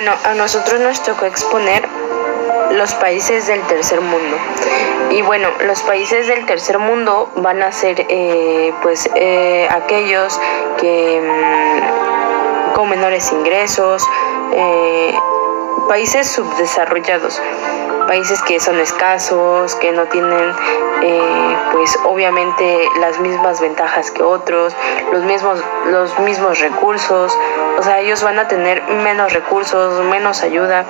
bueno, a nosotros nos tocó exponer los países del tercer mundo. Y bueno, los países del tercer mundo van a ser aquellos que con menores ingresos, países subdesarrollados, países que son escasos, que no tienen obviamente las mismas ventajas que otros, los mismos recursos. O sea, ellos van a tener menos recursos, menos ayuda.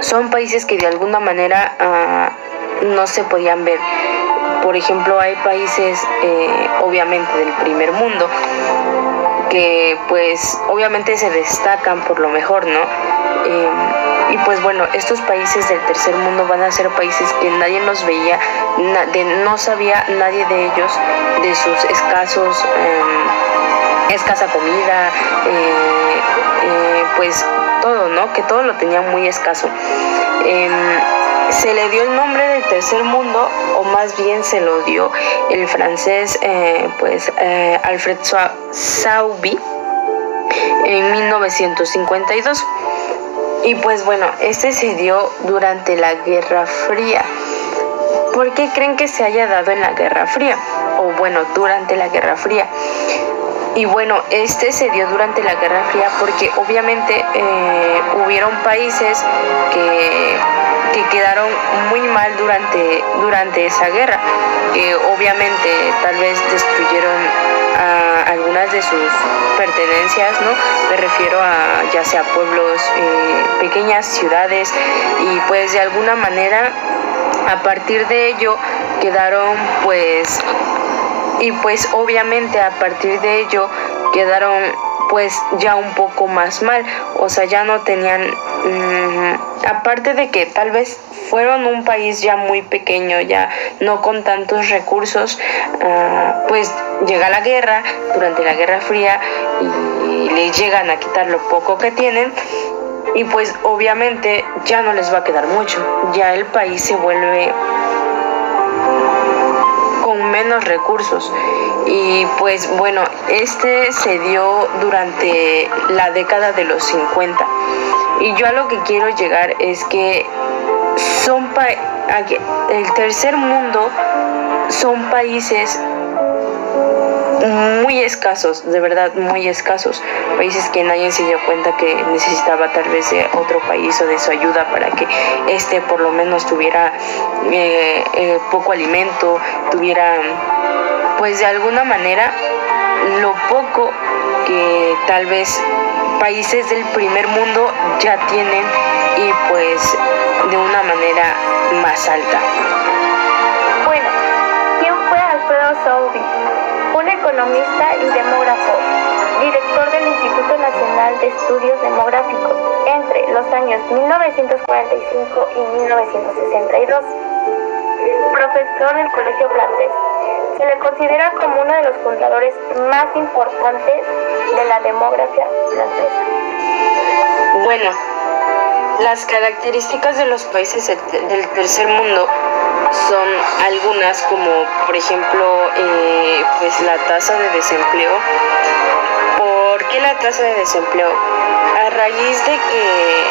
Son países que de alguna manera no se podían ver. Por ejemplo, hay países obviamente del primer mundo que pues obviamente se destacan por lo mejor, ¿no? Y pues bueno, estos países del tercer mundo van a ser países que nadie los veía, no sabía nadie de ellos, de sus escasa comida, pues todo, ¿no? Que todo lo tenía muy escaso. Se le dio el nombre de tercer mundo, o más bien se lo dio el francés Alfred Sauby en 1952. Y pues bueno, este se dio durante la Guerra Fría. ¿Por qué creen que se haya dado en la Guerra Fría? O bueno, durante la Guerra Fría. Y bueno, este se dio durante la Guerra Fría porque obviamente hubieron países que quedaron muy mal durante esa guerra. Obviamente tal vez destruyeron algunas de sus pertenencias, ¿no? Me refiero a ya sea pueblos, pequeñas ciudades, y pues de alguna manera a partir de ello quedaron obviamente a partir de ello quedaron pues ya un poco más mal. O sea, ya no tenían, aparte de que tal vez fueron un país ya muy pequeño, ya no con tantos recursos, pues llega la guerra, durante la Guerra Fría, y les llegan a quitar lo poco que tienen, y pues obviamente ya no les va a quedar mucho, ya el país se vuelve con menos recursos. Y pues bueno, este se dio durante la década de los 50. Y yo a lo que quiero llegar es que el tercer mundo son países muy escasos, de verdad muy escasos, países que nadie se dio cuenta que necesitaba tal vez de otro país o de su ayuda para que por lo menos tuviera poco alimento, tuviera pues de alguna manera lo poco que tal vez países del primer mundo ya tienen, y pues de una manera más alta. Bueno, ¿quién fue Alfredo Sauby? Un economista y demógrafo, director del Instituto Nacional de Estudios Demográficos entre los años 1945 y 1962, profesor del Colegio Francés. Se le considera como uno de los fundadores más importantes de la demografía francesa. Bueno, las características de los países del tercer mundo son algunas, como por ejemplo pues la tasa de desempleo. ¿Por qué la tasa de desempleo? A raíz de que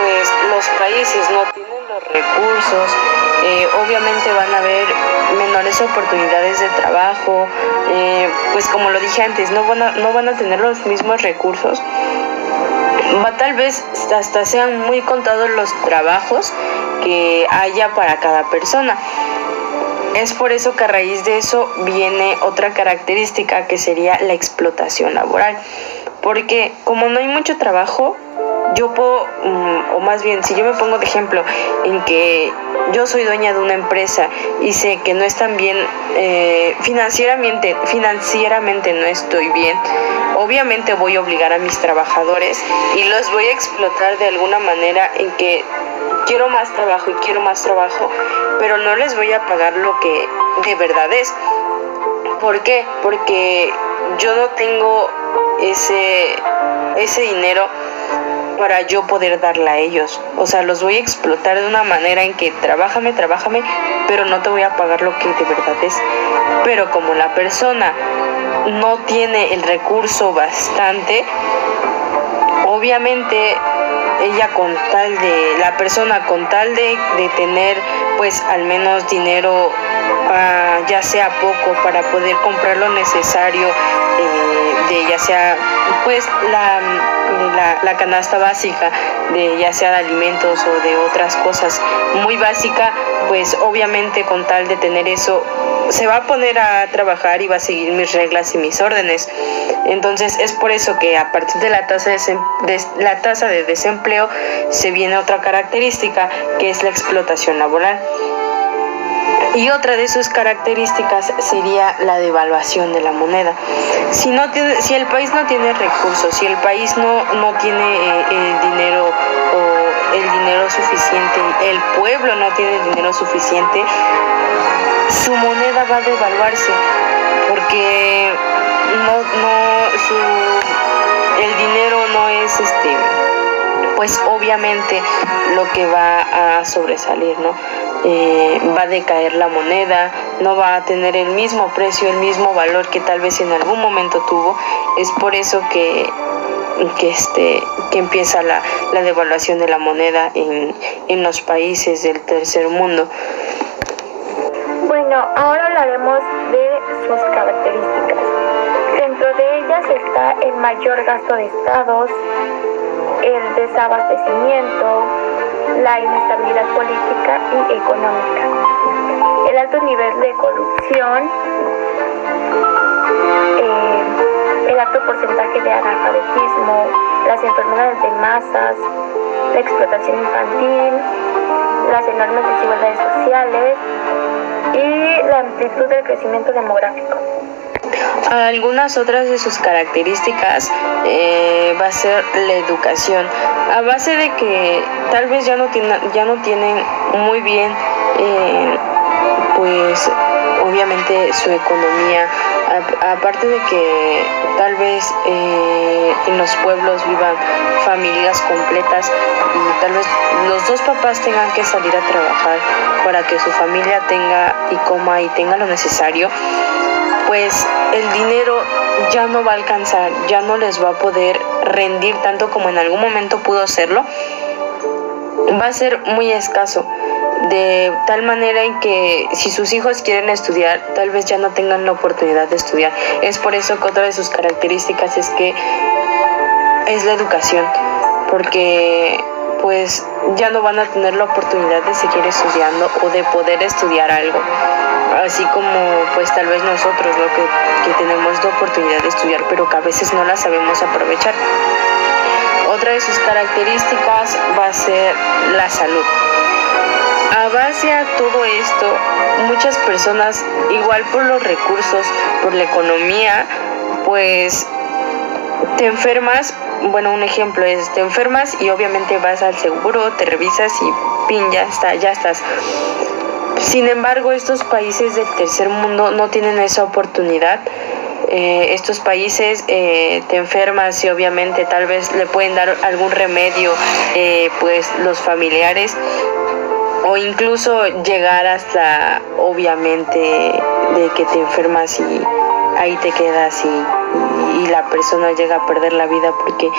pues los países no tienen los recursos, obviamente van a haber menores oportunidades de trabajo, pues como lo dije antes, no van a tener los mismos recursos. Tal vez hasta sean muy contados los trabajos que haya para cada persona. Es por eso que a raíz de eso viene otra característica, que sería la explotación laboral. Porque como no hay mucho trabajo, yo puedo, o más bien, si yo me pongo de ejemplo en que yo soy dueña de una empresa y sé que no están bien, financieramente no estoy bien, obviamente voy a obligar a mis trabajadores y los voy a explotar de alguna manera en que quiero más trabajo, pero no les voy a pagar lo que de verdad es. ¿Por qué? Porque yo no tengo ese dinero para yo poder darle a ellos. O sea, los voy a explotar de una manera en que trabájame, pero no te voy a pagar lo que de verdad es. Pero como la persona no tiene el recurso bastante, obviamente la persona con tal de tener pues al menos dinero, ya sea poco, para poder comprar lo necesario, de ya sea pues la canasta básica, de ya sea de alimentos o de otras cosas muy básica, pues obviamente con tal de tener eso se va a poner a trabajar y va a seguir mis reglas y mis órdenes. Entonces es por eso que a partir de la tasa de desempleo se viene otra característica, que es la explotación laboral. Y otra de sus características sería la devaluación de la moneda. Si el país no tiene recursos, si el país no tiene el dinero suficiente, el pueblo no tiene el dinero suficiente, su moneda va a devaluarse, porque el dinero no es pues obviamente lo que va a sobresalir, ¿no? Va a decaer la moneda, no va a tener el mismo precio, el mismo valor que tal vez en algún momento tuvo. Es por eso que empieza la devaluación de la moneda en los países del tercer mundo. Bueno, ahora hablaremos de sus características. Dentro de ellas está el mayor gasto de estados, el desabastecimiento, la inestabilidad política y económica, el alto nivel de corrupción, el alto porcentaje de analfabetismo, las enfermedades de masas, la explotación infantil, las enormes desigualdades sociales y la amplitud del crecimiento demográfico. Algunas otras de sus características va a ser la educación, a base de que tal vez ya no tienen muy bien pues obviamente su economía, aparte de que tal vez en los pueblos vivan familias completas y tal vez los dos papás tengan que salir a trabajar para que su familia tenga y coma y tenga lo necesario, pues el dinero ya no va a alcanzar, ya no les va a poder rendir tanto como en algún momento pudo hacerlo. Va a ser muy escaso, de tal manera en que si sus hijos quieren estudiar, tal vez ya no tengan la oportunidad de estudiar. Es por eso que otra de sus características es la educación, porque pues ya no van a tener la oportunidad de seguir estudiando o de poder estudiar algo, así como pues tal vez nosotros, ¿no? que tenemos la oportunidad de estudiar, pero que a veces no la sabemos aprovechar. Otra de sus características va a ser la salud. A base a todo esto, muchas personas, igual por los recursos, por la economía, pues te enfermas. Bueno, un ejemplo es, te enfermas y obviamente vas al seguro, te revisas y ya estás. Sin embargo, estos países del tercer mundo no tienen esa oportunidad. Estos países te enfermas y obviamente tal vez le pueden dar algún remedio pues los familiares, o incluso llegar hasta obviamente de que te enfermas y ahí te quedas y la persona llega a perder la vida porque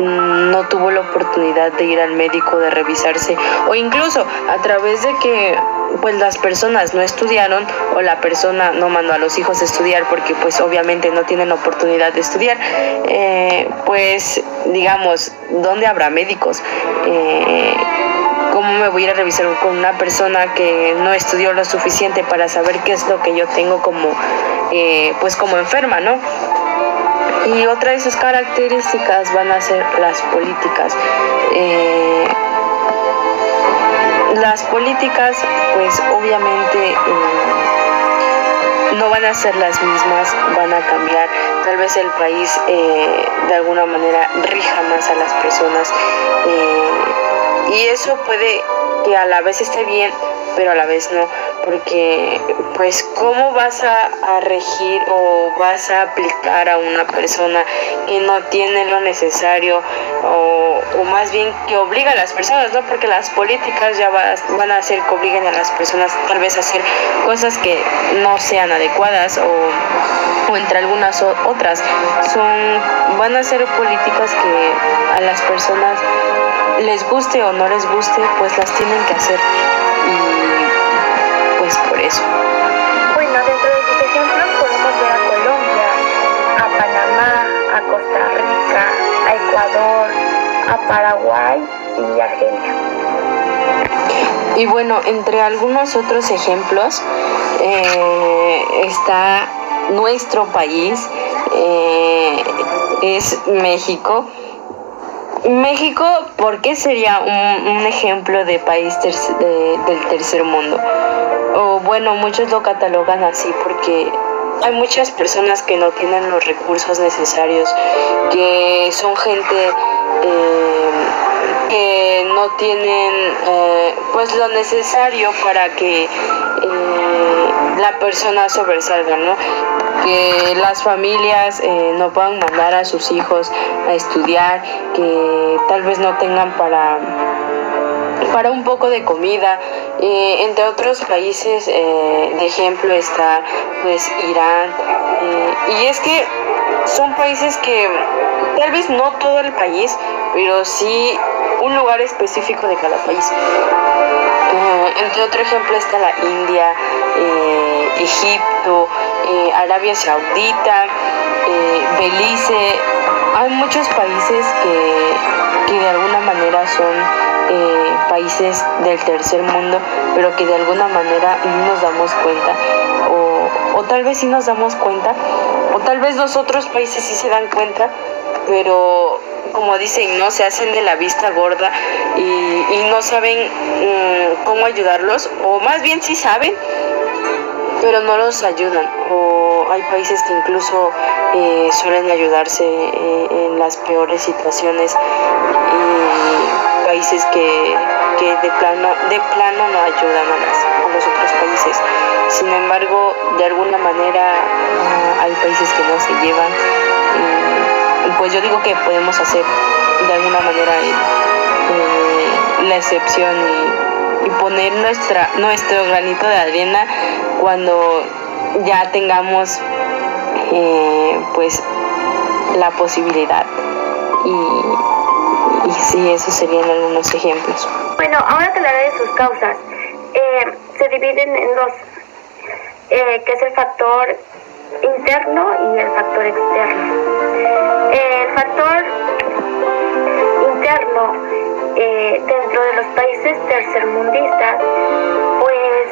no tuvo la oportunidad de ir al médico, de revisarse, o incluso a través de que pues las personas no estudiaron o la persona no mandó a los hijos a estudiar porque pues obviamente no tienen la oportunidad de estudiar, pues digamos, ¿dónde habrá médicos? ¿Cómo me voy a ir a revisar con una persona que no estudió lo suficiente para saber qué es lo que yo tengo como enferma, ¿no? Y otra de sus características van a ser las políticas. Las políticas, pues obviamente no van a ser las mismas, van a cambiar. Tal vez el país de alguna manera rija más a las personas. Y eso puede que a la vez esté bien, pero a la vez no, porque pues cómo vas a regir o vas a aplicar a una persona que no tiene lo necesario o más bien que obliga a las personas, ¿no? Porque las políticas ya van a hacer que obliguen a las personas tal vez a hacer cosas que no sean adecuadas o entre algunas otras. Van a ser políticas que a las personas les guste o no les guste, pues las tienen que hacer y pues por eso. Bueno, dentro de sus ejemplos podemos ver a Colombia, a Panamá, a Costa Rica, a Ecuador, a Paraguay y Argelia. Y bueno, entre algunos otros ejemplos está nuestro país, es México. México, ¿por qué sería un ejemplo de país del tercer mundo? O bueno, muchos lo catalogan así porque hay muchas personas que no tienen los recursos necesarios, que son gente que no tienen pues lo necesario para que la persona sobresalga, ¿no? Que las familias no puedan mandar a sus hijos a estudiar, que tal vez no tengan para un poco de comida. Entre otros países, de ejemplo está pues Irán, y es que son países que tal vez no todo el país, pero sí un lugar específico de cada país. Entre otro ejemplo está la India, Egipto, Arabia Saudita, Belice. Hay muchos países que de alguna manera son países del tercer mundo, pero que de alguna manera no nos damos cuenta, o tal vez sí nos damos cuenta, o tal vez los otros países sí se dan cuenta, pero como dicen, no se hacen de la vista gorda y no saben cómo ayudarlos, o más bien sí saben, pero no los ayudan. O hay países que incluso suelen ayudarse en las peores situaciones, y países que de plano no ayudan a los otros países. Sin embargo, de alguna manera hay países que no se llevan, y pues yo digo que podemos hacer de alguna manera la excepción y poner nuestro granito de arena cuando ya tengamos pues la posibilidad, y sí, esos serían algunos ejemplos. Bueno, ahora te hablaré de sus causas. Se dividen en dos, que es el factor interno y el factor externo. El factor interno dentro de los países tercermundistas pues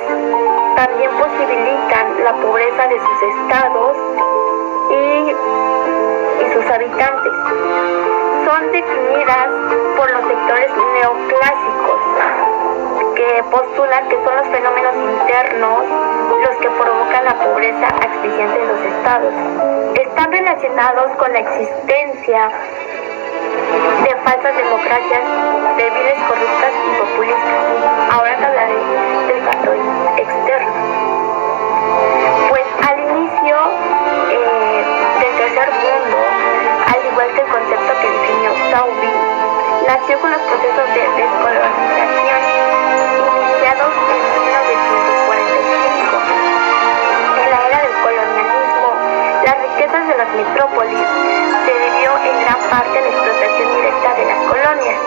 también posibilitan la pobreza de sus estados y sus habitantes. Son definidas por los sectores neoclásicos, que postulan que son los fenómenos internos los que provocan la pobreza asfixiante de los estados. Están relacionados con la existencia de falsas democracias débiles, corruptas y populistas. Ahora te hablaré del factor externo. Pues al inicio del tercer mundo, al igual que el concepto que definió Sauby, nació con los procesos de descolonización iniciados en 1945. En la era del colonialismo, las riquezas de las metrópolis se debió en gran parte a la explotación directa de las colonias.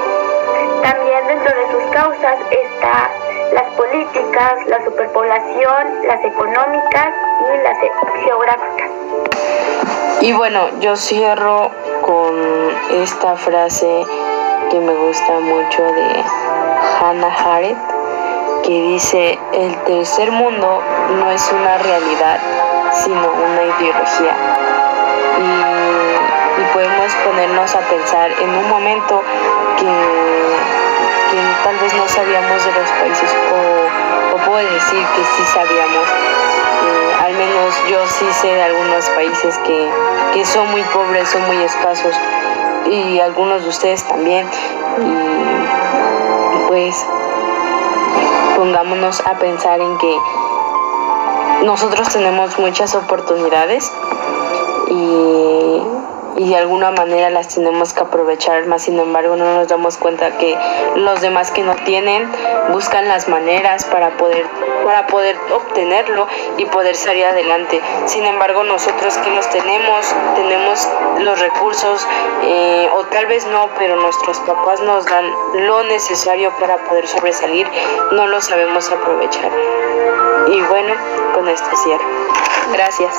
También dentro de sus causas está las políticas, la superpoblación, las económicas y las geográficas. Y bueno, yo cierro con esta frase que me gusta mucho de Hannah Arendt, que dice: el tercer mundo no es una realidad, sino una ideología. Y podemos ponernos a pensar en un momento que tal vez no sabíamos de los países, o puedo decir que sí sabíamos. Al menos yo sí sé de algunos países que son muy pobres, son muy escasos, y algunos de ustedes también. Y pues pongámonos a pensar en que nosotros tenemos muchas oportunidades y de alguna manera las tenemos que aprovechar, más sin embargo no nos damos cuenta que los demás que no tienen buscan las maneras para poder obtenerlo y poder salir adelante. Sin embargo, nosotros que los tenemos los recursos, o tal vez no, pero nuestros papás nos dan lo necesario para poder sobresalir, no lo sabemos aprovechar. Y bueno, con esto cierro. Gracias.